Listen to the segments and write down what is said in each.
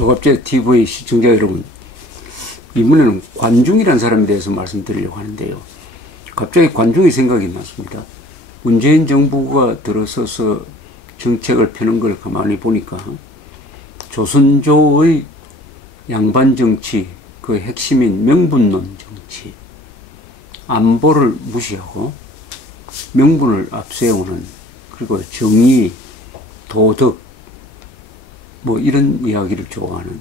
조갑제 TV 시청자 여러분, 이번에는 관중이라는 사람에 대해서 말씀드리려고 하는데요. 갑자기 관중이 생각이 났습니다. 문재인 정부가 들어서서 정책을 펴는 걸 가만히 보니까 조선조의 양반 정치, 그 핵심인 명분론 정치, 안보를 무시하고 명분을 앞세우는, 그리고 정의, 도덕, 뭐 이런 이야기를 좋아하는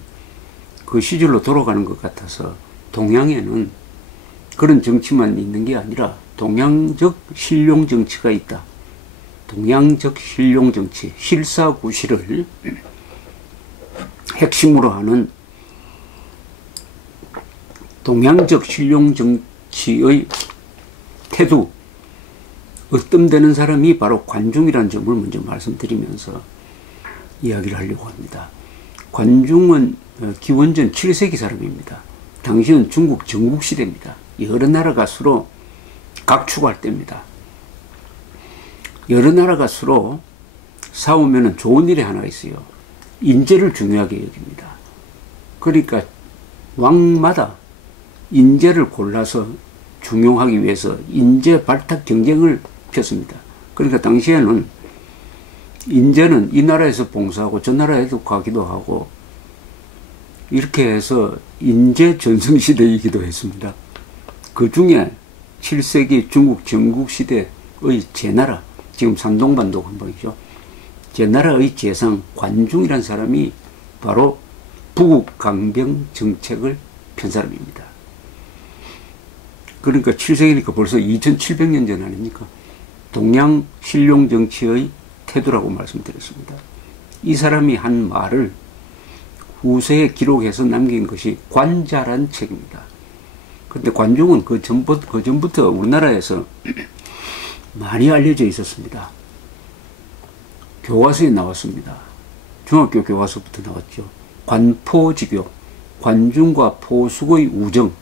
그 시절로 돌아가는 것 같아서, 동양에는 그런 정치만 있는 게 아니라 동양적 실용 정치가 있다. 동양적 실용 정치, 실사구시를 핵심으로 하는 동양적 실용 정치의 태도, 으뜸되는 사람이 바로 관중이라는 점을 먼저 말씀드리면서 이야기를 하려고 합니다. 관중은 기원전 7세기 사람입니다. 당시는 중국 전국시대입니다. 여러 나라가 서로 각축할 때입니다. 여러 나라가 서로 싸우면 좋은 일이 하나 있어요. 인재를 중요하게 여깁니다. 그러니까 왕마다 인재를 골라서 중용하기 위해서 인재 발탁 경쟁을 폈습니다. 그러니까 당시에는 인재는 이 나라에서 봉사하고 저 나라에도 가기도 하고, 이렇게 해서 인재 전성시대이기도 했습니다. 그 중에 7세기 중국 전국시대의 제나라, 지금 산동반도 한번이죠. 제나라의 제상 관중이라는 사람이 바로 부국강병 정책을 편 사람입니다. 그러니까 7세기니까 벌써 2700년 전 아닙니까? 동양 실용 정치의 태도라고 말씀드렸습니다. 이 사람이 한 말을 후세에 기록해서 남긴 것이 관자란 책입니다. 그런데 관중은 그 전부터 우리나라에서 많이 알려져 있었습니다. 교과서에 나왔습니다. 중학교 교과서부터 나왔죠. 관포지교, 관중과 포숙의 우정,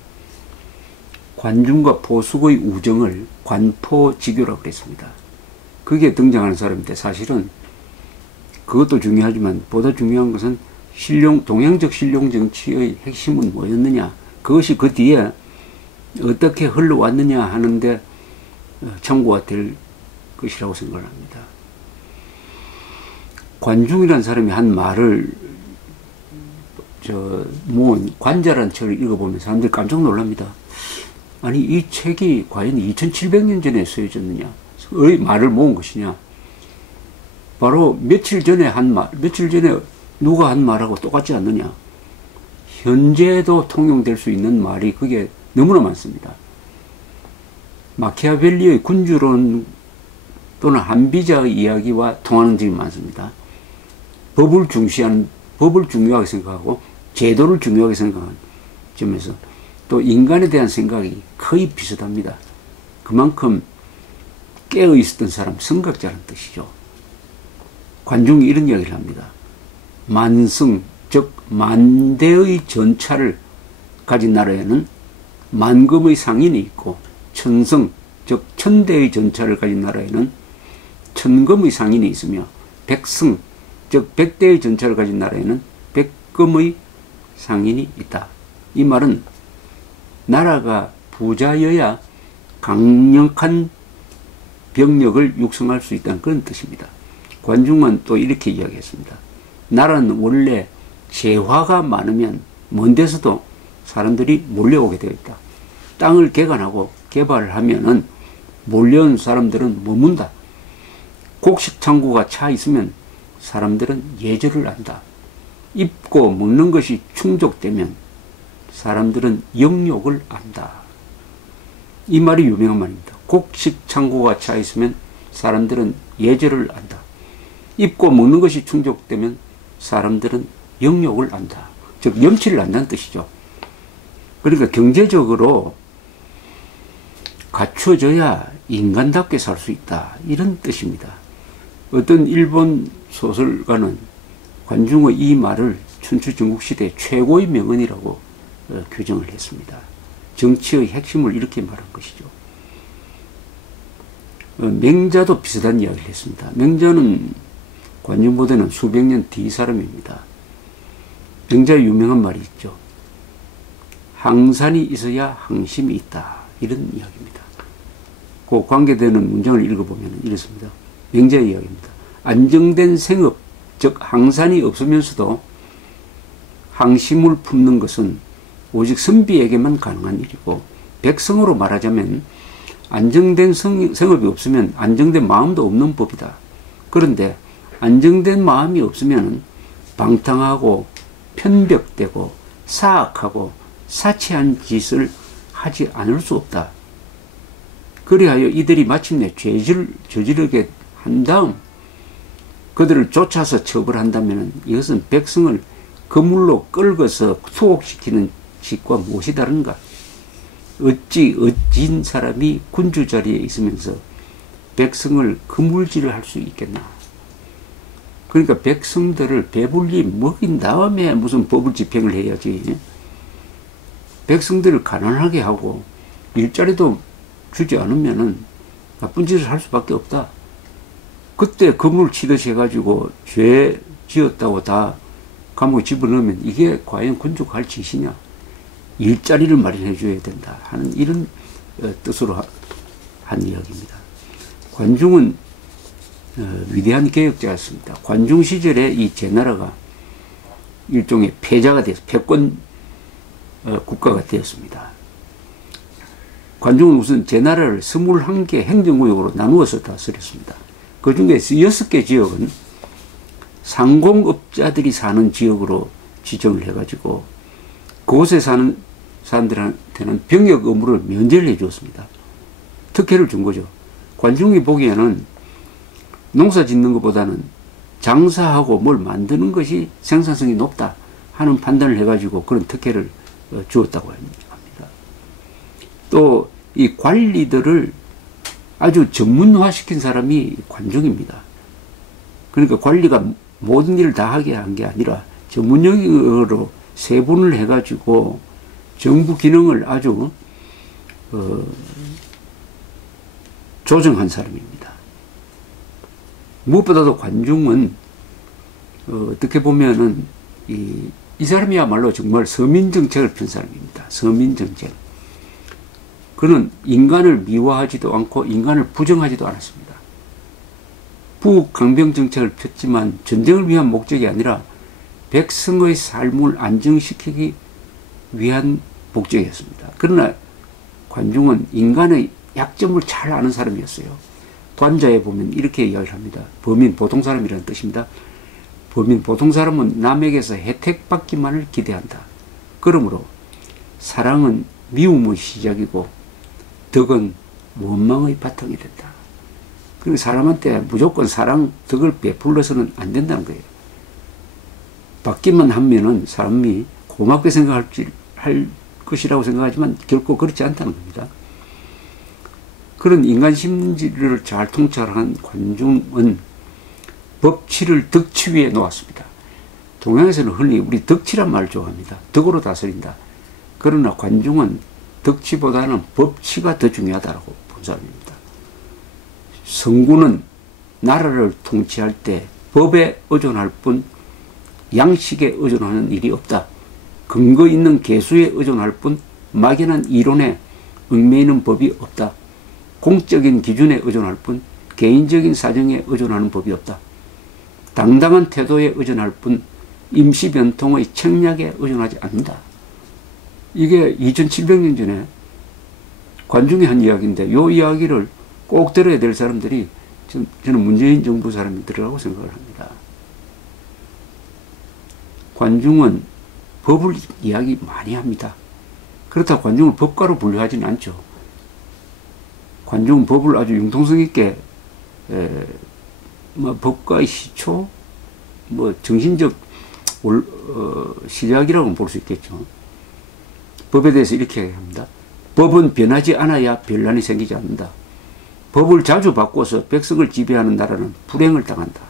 관중과 포숙의 우정을 관포지교라고 그랬습니다. 그게 등장하는 사람인데, 사실은 그것도 중요하지만 보다 중요한 것은 동양적 실용 정치의 핵심은 뭐였느냐, 그것이 그 뒤에 어떻게 흘러왔느냐 하는데 참고가 될 것이라고 생각합니다. 관중이라는 사람이 한 말을 모은 관자라는 책을 읽어보면 사람들이 깜짝 놀랍니다. 아니, 이 책이 과연 2700년 전에 쓰여졌느냐, 의 말을 모은 것이냐, 바로 며칠 전에 누가 한 말하고 똑같지 않느냐, 현재도 통용될 수 있는 말이 그게 너무나 많습니다. 마키아벨리의 군주론 또는 한비자의 이야기와 통하는 점이 많습니다. 법을 중요하게 생각하고 제도를 중요하게 생각하는 점에서 또 인간에 대한 생각이 거의 비슷합니다. 그만큼 깨어있었던 사람, 성각자라는 뜻이죠. 관중이 이런 이야기를 합니다. 만성, 즉 만대의 전차를 가진 나라에는 만금의 상인이 있고, 천성, 즉 천대의 전차를 가진 나라에는 천금의 상인이 있으며, 백성, 즉 백대의 전차를 가진 나라에는 백금의 상인이 있다. 이 말은 나라가 부자여야 강력한 병력을 육성할 수 있다는 그런 뜻입니다. 관중은 또 이렇게 이야기했습니다. 나라는 원래 재화가 많으면 먼 데서도 사람들이 몰려오게 되어 있다. 땅을 개간하고 개발을 하면은 몰려온 사람들은 머문다. 곡식 창고가 차 있으면 사람들은 예절을 안다. 입고 먹는 것이 충족되면 사람들은 영욕을 안다. 이 말이 유명한 말입니다. 곡식 창고가 차 있으면 사람들은 예절을 안다. 입고 먹는 것이 충족되면 사람들은 영욕을 안다. 즉 염치를 안다는 뜻이죠. 그러니까 경제적으로 갖춰져야 인간답게 살 수 있다, 이런 뜻입니다. 어떤 일본 소설가는 관중의 이 말을 춘추 전국시대 최고의 명언이라고 규정을 했습니다. 정치의 핵심을 이렇게 말한 것이죠. 맹자도 비슷한 이야기를 했습니다. 맹자는 관중보다는 수백 년 뒤 사람입니다. 굉장히 유명한 말이 있죠. 항산이 있어야 항심이 있다. 이런 이야기입니다. 그 관계되는 문장을 읽어보면 이렇습니다. 명제의 이야기입니다. 안정된 생업, 즉 항산이 없으면서도 항심을 품는 것은 오직 선비에게만 가능한 일이고, 백성으로 말하자면 안정된 생업이 없으면 안정된 마음도 없는 법이다. 그런데 안정된 마음이 없으면 방탕하고 편벽되고 사악하고 사치한 짓을 하지 않을 수 없다. 그리하여 이들이 마침내 죄를 저지르게 한 다음 그들을 쫓아서 처벌한다면 이것은 백성을 그물로 끌고서 투옥시키는 짓과 무엇이 다른가? 어찌 어진 사람이 군주 자리에 있으면서 백성을 그물질을 할 수 있겠나? 그러니까 백성들을 배불리 먹인 다음에 무슨 법을 집행을 해야지. 백성들을 가난하게 하고 일자리도 주지 않으면은 나쁜 짓을 할 수밖에 없다. 그때 그물 치듯이 해가지고 죄 지었다고 다 감옥에 집어넣으면 이게 과연 군주가 할 짓이냐? 일자리를 마련해 줘야 된다 하는 이런 뜻으로 한 이야기입니다. 관중은 위대한 개혁자였습니다. 관중 시절에 이 제나라가 일종의 패자가 되어서 패권 국가가 되었습니다. 관중은 우선 제나라를 21개 행정구역으로 나누어서 다스렸습니다. 그 중에 6개 지역은 상공업자들이 사는 지역으로 지정을 해가지고 그곳에 사는 사람들한테는 병역 의무를 면제를 해주었습니다. 특혜를 준 거죠. 관중이 보기에는 농사 짓는 것보다는 장사하고 뭘 만드는 것이 생산성이 높다 하는 판단을 해가지고 그런 특혜를 주었다고 합니다. 또 이 관리들을 아주 전문화시킨 사람이 관중입니다. 그러니까 관리가 모든 일을 다 하게 한 게 아니라 전문 영역으로 세분을 해가지고 정부 기능을 아주 조정한 사람입니다. 무엇보다도 관중은 어떻게 보면은 이 사람이야말로 정말 서민정책을 편 사람입니다. 서민정책. 그는 인간을 미화하지도 않고 인간을 부정하지도 않았습니다. 부강병정책을 폈지만 전쟁을 위한 목적이 아니라 백성의 삶을 안정시키기 위한 목적이었습니다. 그러나 관중은 인간의 약점을 잘 아는 사람이었어요. 관자에 보면 이렇게 이야기를 합니다. 범인, 보통 사람이라는 뜻입니다. 범인, 보통 사람은 남에게서 혜택받기만을 기대한다. 그러므로 사랑은 미움의 시작이고 덕은 원망의 바탕이 된다. 그리고 사람한테 무조건 사랑, 덕을 베풀러서는 안 된다는 거예요. 받기만 하면은 사람이 고맙게 할 것이라고 생각하지만 결코 그렇지 않다는 겁니다. 그런 인간 심리를 잘 통찰한 관중은 법치를 덕치 위에 놓았습니다. 동양에서는 흔히 우리 덕치란 말을 좋아합니다. 덕으로 다스린다. 그러나 관중은 덕치보다는 법치가 더 중요하다고 본 사람입니다. 성군은 나라를 통치할 때 법에 의존할 뿐 양식에 의존하는 일이 없다. 근거 있는 개수에 의존할 뿐 막연한 이론에 얽매이는 법이 없다. 공적인 기준에 의존할 뿐 개인적인 사정에 의존하는 법이 없다. 당당한 태도에 의존할 뿐 임시변통의 책략에 의존하지 않는다. 이게 2700년 전에 관중이 한 이야기인데 이 이야기를 꼭 들어야 될 사람들이 저는 문재인 정부 사람들이라고 생각을 합니다. 관중은 법을 이야기 많이 합니다. 그렇다고 관중을 법가로 분류하지는 않죠. 관중은 법을 아주 융통성 있게 법가의 시초, 정신적 시작이라고 볼 수 있겠죠. 법에 대해서 이렇게 합니다. 법은 변하지 않아야 변란이 생기지 않는다. 법을 자주 바꿔서 백성을 지배하는 나라는 불행을 당한다.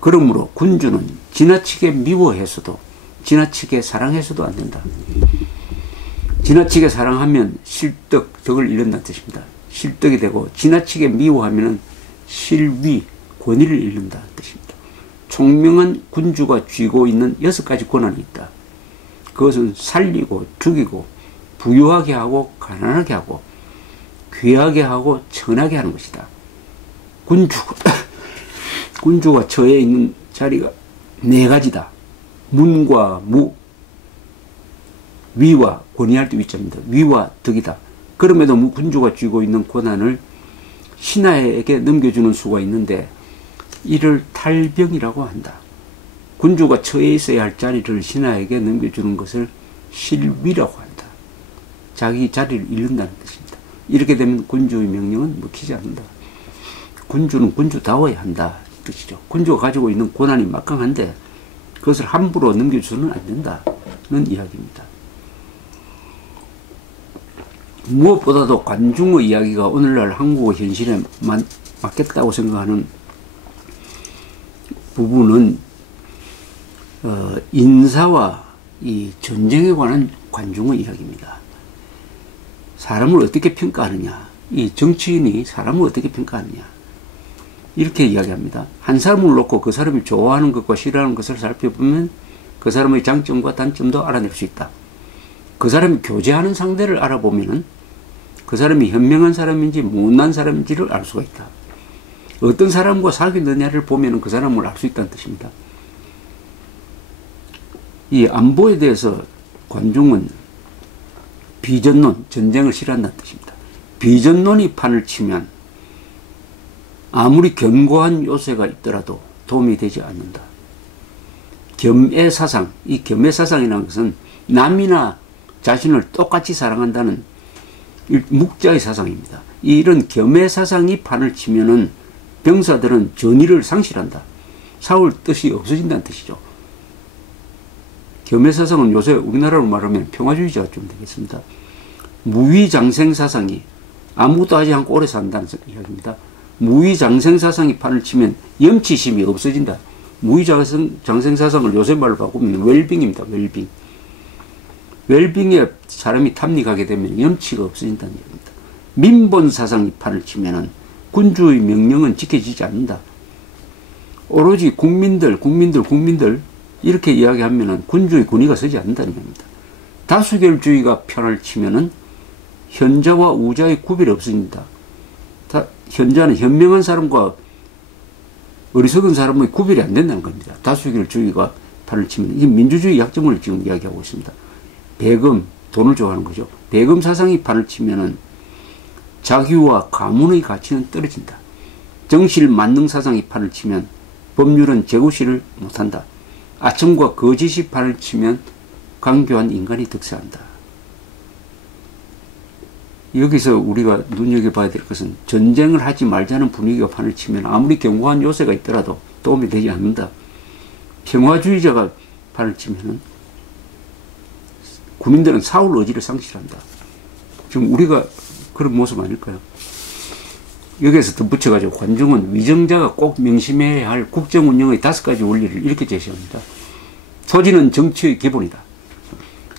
그러므로 군주는 지나치게 미워해서도 지나치게 사랑해서도 안 된다. 지나치게 사랑하면 실덕, 덕을 잃는다는 뜻입니다. 실덕이 되고 지나치게 미워하면 실위, 권위를 잃는다는 뜻입니다. 총명한 군주가 쥐고 있는 6가지 권한이 있다. 그것은 살리고 죽이고 부유하게 하고 가난하게 하고 귀하게 하고 천하게 하는 것이다. 군주가 처해 있는 자리가 4가지다. 문과 무, 위와 권위할 때 위자입니다. 위와 덕이다. 그럼에도 군주가 쥐고 있는 권한을 신하에게 넘겨주는 수가 있는데 이를 탈병이라고 한다. 군주가 처해 있어야 할 자리를 신하에게 넘겨주는 것을 실위라고 한다. 자기 자리를 잃는다는 뜻입니다. 이렇게 되면 군주의 명령은 먹히지 않는다. 군주는 군주다워야 한다 뜻이죠. 군주가 가지고 있는 권한이 막강한데 그것을 함부로 넘겨주서는 안 된다는 이야기입니다. 무엇보다도 관중의 이야기가 오늘날 한국의 현실에 맞겠다고 생각하는 부분은 인사와 이 전쟁에 관한 관중의 이야기입니다. 사람을 어떻게 평가하느냐, 이 정치인이 사람을 어떻게 평가하느냐 이렇게 이야기합니다. 한 사람을 놓고 그 사람이 좋아하는 것과 싫어하는 것을 살펴보면 그 사람의 장점과 단점도 알아낼 수 있다. 그 사람이 교제하는 상대를 알아보면 그 사람이 현명한 사람인지 못난 사람인지를 알 수가 있다. 어떤 사람과 사귀느냐를 보면 그 사람을 알 수 있다는 뜻입니다. 이 안보에 대해서 관중은 비전론, 전쟁을 싫어한다는 뜻입니다. 비전론이 판을 치면 아무리 견고한 요새가 있더라도 도움이 되지 않는다. 겸애사상, 이 겸애사상이라는 것은 남이나 자신을 똑같이 사랑한다는 묵자의 사상입니다. 이런 겸애사상이 판을 치면은 병사들은 전의를 상실한다. 싸울 뜻이 없어진다는 뜻이죠. 겸애사상은 요새 우리나라로 말하면 평화주의자가 좀 되겠습니다. 무위장생사상이 아무것도 하지 않고 오래 산다는 이야기입니다. 무위장생사상이 판을 치면 염치심이 없어진다. 무위장생사상을 요새 말로 바꾸면 웰빙입니다. 웰빙. 웰빙에 사람이 탐닉하게 되면 염치가 없어진다는 얘기입니다. 민본사상이 판을 치면은 군주의 명령은 지켜지지 않는다. 오로지 국민들 이렇게 이야기하면은 군주의 권위가 서지 않는다는 겁니다. 다수결주의가 편을 치면은 현자와 우자의 구별이 없어진다. 현자는 현명한 사람과 어리석은 사람의 구별이 안 된다는 겁니다. 다수결주의가 판을 치면 이 민주주의 약점을 지금 이야기하고 있습니다. 배금, 돈을 좋아하는 거죠. 배금 사상이 판을 치면은 자규와 가문의 가치는 떨어진다. 정실 만능 사상이 판을 치면 법률은 재구시를 못한다. 아첨과 거짓이 판을 치면 강교한 인간이 득세한다. 여기서 우리가 눈여겨봐야 될 것은 전쟁을 하지 말자는 분위기가 판을 치면 아무리 견고한 요새가 있더라도 도움이 되지 않는다. 평화주의자가 판을 치면은 국민들은 싸울 의지를 상실한다. 지금 우리가 그런 모습 아닐까요? 여기에서 덧붙여가지고 관중은 위정자가 꼭 명심해야 할 국정 운영의 5가지 원리를 이렇게 제시합니다. 소지는 정치의 기본이다.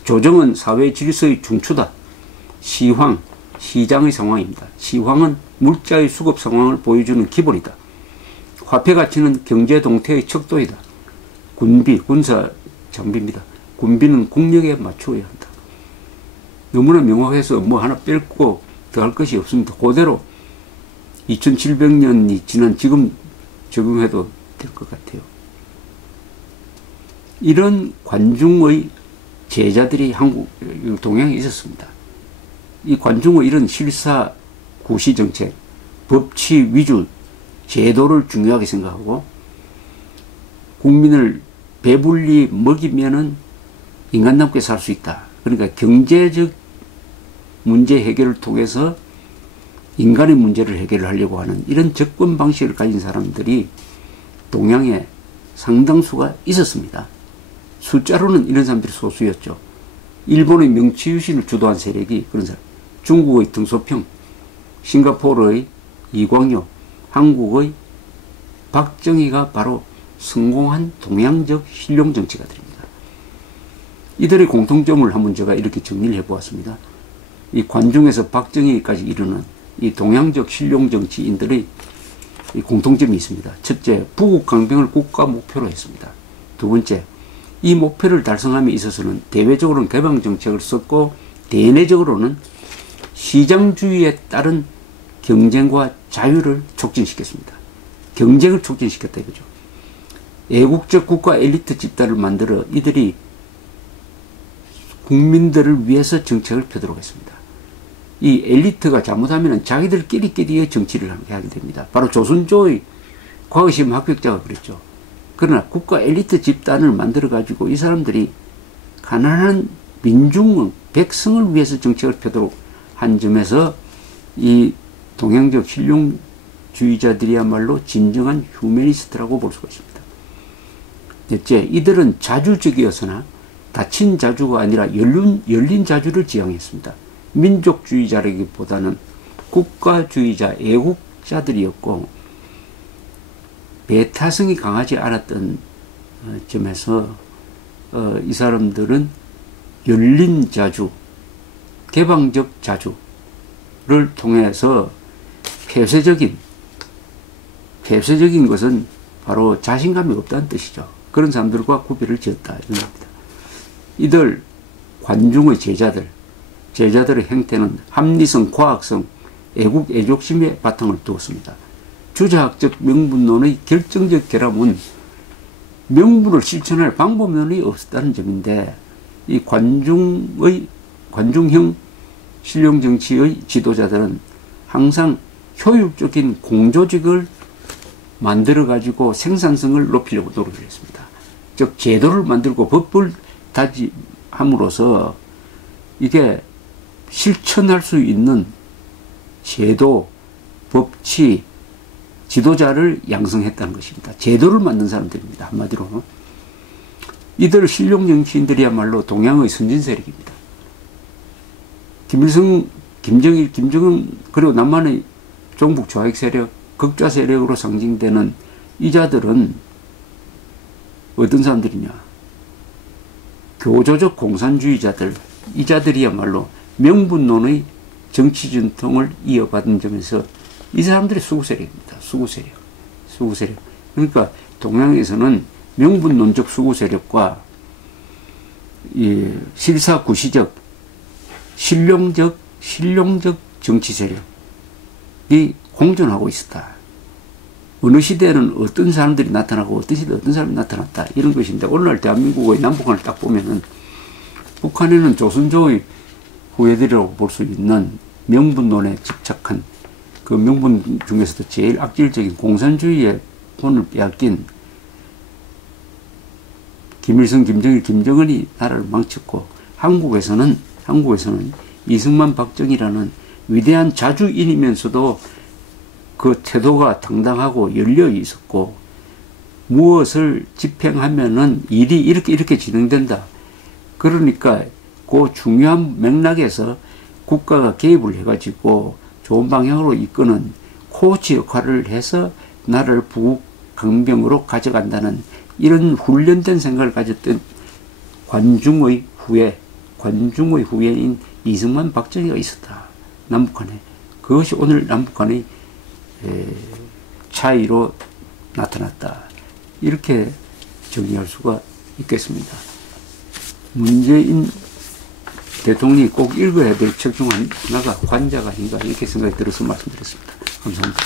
조정은 사회 질서의 중추다. 시황, 시장의 상황입니다. 시황은 물자의 수급 상황을 보여주는 기본이다. 화폐 가치는 경제 동태의 척도이다. 군비, 군사 장비입니다. 군비는 국력에 맞추어야 한다. 너무나 명확해서 뭐 하나 뺄고 더할 것이 없습니다. 그대로 2700년이 지난 지금 적용해도 될 것 같아요. 이런 관중의 제자들이 동양에 있었습니다. 이 관중의 이런 실사, 구시 정책, 법치 위주, 제도를 중요하게 생각하고 국민을 배불리 먹이면은 인간답게 살 수 있다. 그러니까 경제적 문제 해결을 통해서 인간의 문제를 해결하려고 하는 이런 접근 방식을 가진 사람들이 동양에 상당수가 있었습니다. 숫자로는 이런 사람들이 소수였죠. 일본의 명치유신을 주도한 세력이 그런 사람, 중국의 등소평, 싱가포르의 이광요, 한국의 박정희가 바로 성공한 동양적 실용정치가들입니다. 이들의 공통점을 한번 제가 이렇게 정리를 해보았습니다. 이 관중에서 박정희까지 이르는 이 동양적 실용정치인들의 이 공통점이 있습니다. 첫째, 부국 강병을 국가 목표로 했습니다. 두 번째, 이 목표를 달성함에 있어서는 대외적으로는 개방 정책을 썼고 대내적으로는 시장주의에 따른 경쟁과 자유를 촉진시켰습니다. 경쟁을 촉진시켰다 이거죠. 애국적 국가 엘리트 집단을 만들어 이들이 국민들을 위해서 정책을 펴도록 했습니다. 이 엘리트가 잘못하면 자기들끼리의 정치를 하게 됩니다. 바로 조선조의 과거시험 합격자가 그랬죠. 그러나 국가 엘리트 집단을 만들어가지고 이 사람들이 가난한 민중, 백성을 위해서 정책을 펴도록 한 점에서 이 동양적 실용주의자들이야말로 진정한 휴머니스트라고 볼 수가 있습니다. 넷째, 이들은 자주적이었으나 닫힌 자주가 아니라 열린 자주를 지향했습니다. 민족주의자라기보다는 국가주의자, 애국자들이었고 배타성이 강하지 않았던 점에서 이 사람들은 열린 자주, 개방적 자주를 통해서 폐쇄적인 것은 바로 자신감이 없다는 뜻이죠. 그런 사람들과 구별을 지었다 이런 겁니다. 이들 관중의 제자들의 행태는 합리성, 과학성, 애국, 애족심의 바탕을 두었습니다. 주자학적 명분론의 결정적 결함은 명분을 실천할 방법론이 없었다는 점인데 이 관중형 실용정치의 지도자들은 항상 효율적인 공조직을 만들어가지고 생산성을 높이려고 노력을 했습니다. 즉 제도를 만들고 법을 다짐함으로써 이게 실천할 수 있는 제도, 법치, 지도자를 양성했다는 것입니다. 제도를 만든 사람들입니다. 한마디로. 이들 실용정치인들이야말로 동양의 선진 세력입니다. 김일성, 김정일, 김정은 그리고 남한의 종북 좌익 세력, 극좌 세력으로 상징되는 이 자들은 어떤 사람들이냐. 교조적 공산주의자들, 이 자들이야말로 명분론의 정치 전통을 이어받은 점에서 이 사람들이 수구 세력입니다. 수구 세력. 그러니까 동양에서는 명분론적 수구 세력과 이 실사구시적, 실용적 정치 세력이 공존하고 있었다. 어느 시대에는 어떤 사람들이 나타나고 어떤 시대에 어떤 사람이 나타났다. 이런 것인데 오늘날 대한민국의 남북한을 딱 보면은 북한에는 조선조의 후예들이라고 볼 수 있는 명분론에 집착한 그 명분 중에서도 제일 악질적인 공산주의의 본을 빼앗긴 김일성, 김정일, 김정은이 나라를 망쳤고 한국에서는 이승만, 박정희라는 위대한 자주인이면서도 그 태도가 당당하고 열려 있었고 무엇을 집행하면은 일이 이렇게 진행된다. 그러니까 그 중요한 맥락에서 국가가 개입을 해가지고 좋은 방향으로 이끄는 코치 역할을 해서 나라를 부국 강병으로 가져간다는 이런 훈련된 생각을 가졌던 관중의 후예인 이승만, 박정희가 있었다. 남북한에. 그것이 오늘 남북한의 차이로 나타났다. 이렇게 정리할 수가 있겠습니다. 문재인 대통령이 꼭 읽어야 될 책 중 하나가 관자가 아닌가 이렇게 생각이 들어서 말씀드렸습니다. 감사합니다.